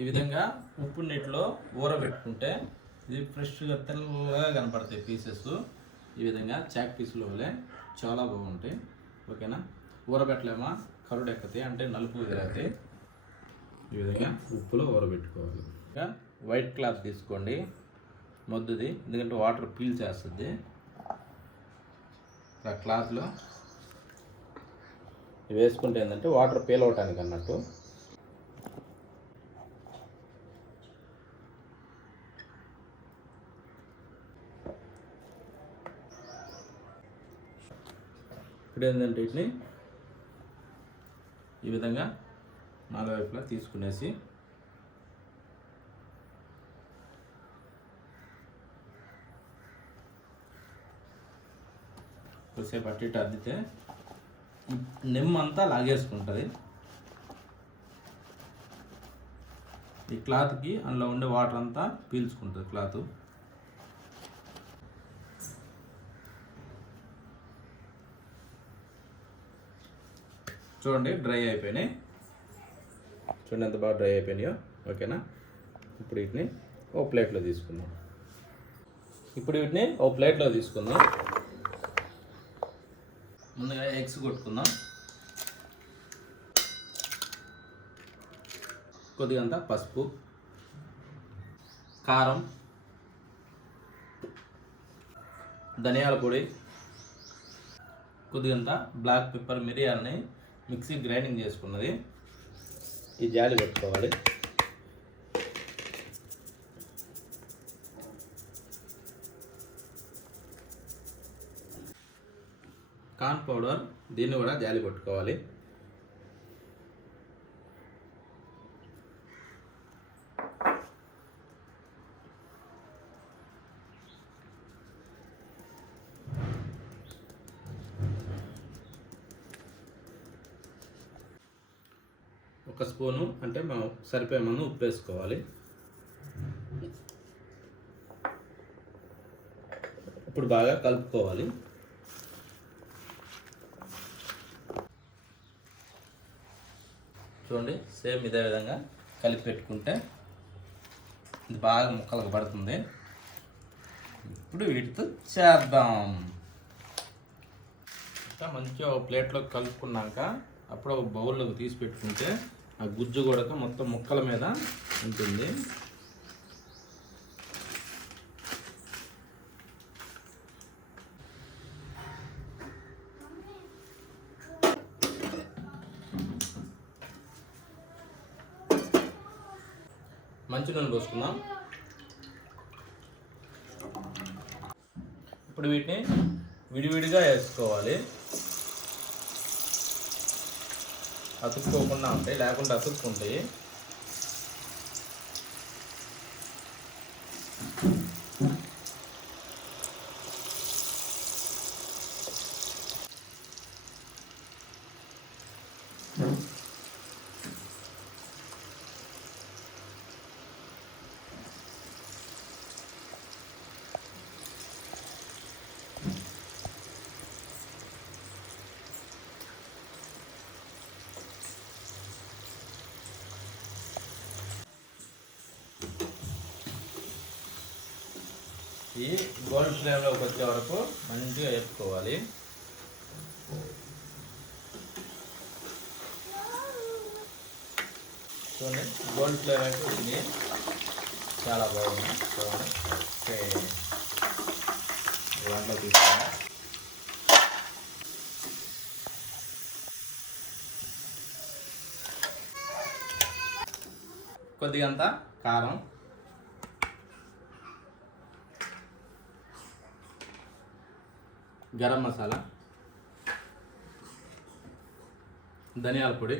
ఈ విధంగా ఉప్పు నీటిలో ఊరబెట్టుకుంటే ఇది ఫ్రెష్గా తెల్లగా కనపడతాయి పీసెస్. ఈ విధంగా చాక్ పీసులు వల్లే చాలా బాగుంటాయి. ఓకేనా, ఊరబెట్టలేమా కరుడు ఎక్కతాయి అంటే నలుపు తిరుగుతాయి. ఈ విధంగా ఉప్పులో ఊరబెట్టుకోవాలి. ఇంకా వైట్ క్లాత్ తీసుకోండి మొద్దుది, ఎందుకంటే వాటర్ పీల్ చేస్తుంది. ఆ క్లాత్లో వేసుకుంటే ఏంటంటే వాటర్ పీల్ అవటానికి అన్నట్టు. ఇప్పుడు ఏంటంటే వీటిని ఈ విధంగా నాలుగు వైపులా తీసుకునేసి కొద్దిసేపు అటు ఇటు అద్దితే నిమ్మంతా లాగేసుకుంటుంది. ఈ క్లాత్కి అందులో ఉండే వాటర్ అంతా పీల్చుకుంటుంది క్లాత్. చూడండి డ్రై అయిపోయినాయి. చూడండి ఎంత బాగా డ్రై అయిపోయినాయో. ఓకేనా, ఇప్పుడు వీటిని ఓ ప్లేట్లో తీసుకుందాం. ముందుగా ఎగ్స్ కొట్టుకుందాం. కొద్దిగంత పసుపు, కారం, ధనియాల పొడి, కొద్దిగంత బ్లాక్ పెప్పర్, మిరియాలని మిక్సీ గ్రైండింగ్ చేసుకున్నది ఈ జాలి పెట్టుకోవాలి. కార్న్ పౌడర్, దీన్ని కూడా జాలి పట్టుకోవాలి. ఒక స్పూను అంటే మనం సరిపోయే మనం ఉప్పు వేసుకోవాలి. ఇప్పుడు బాగా కలుపుకోవాలి. చూడండి సేమ్ ఇదే విధంగా కలిపి పెట్టుకుంటే ఇది బాగా ముక్కలకు పడుతుంది. ఇప్పుడు వీటితో చేద్దాం. ఇంకా మంచిగా ఒక ప్లేట్లో కలుపుకున్నాక అప్పుడు ఒక బౌల్లోకి తీసి పెట్టుకుంటే ఆ గుజ్జు కూడా మొత్తం ముక్కల మీద ఉంటుంది. మంచి నూనె పోసుకుందాం. ఇప్పుడు వీటిని విడివిడిగా వేసుకోవాలి, అతుక్కోకుండా ఉంటాయి, లేకుంటే అతుక్కుంటాయి. ఈ గోల్డ్ ఫ్లేమ్లోకి వచ్చే వరకు మంచిగా వేపుకోవాలి. చూడండి గోల్డ్ ఫ్లేమ్ అయితే ఇది చాలా బాగుంది. చూడండి దాంట్లో తీసుకోండి. కొద్దిగంత కారం, గరం మసాలా, ధనియాల పొడి,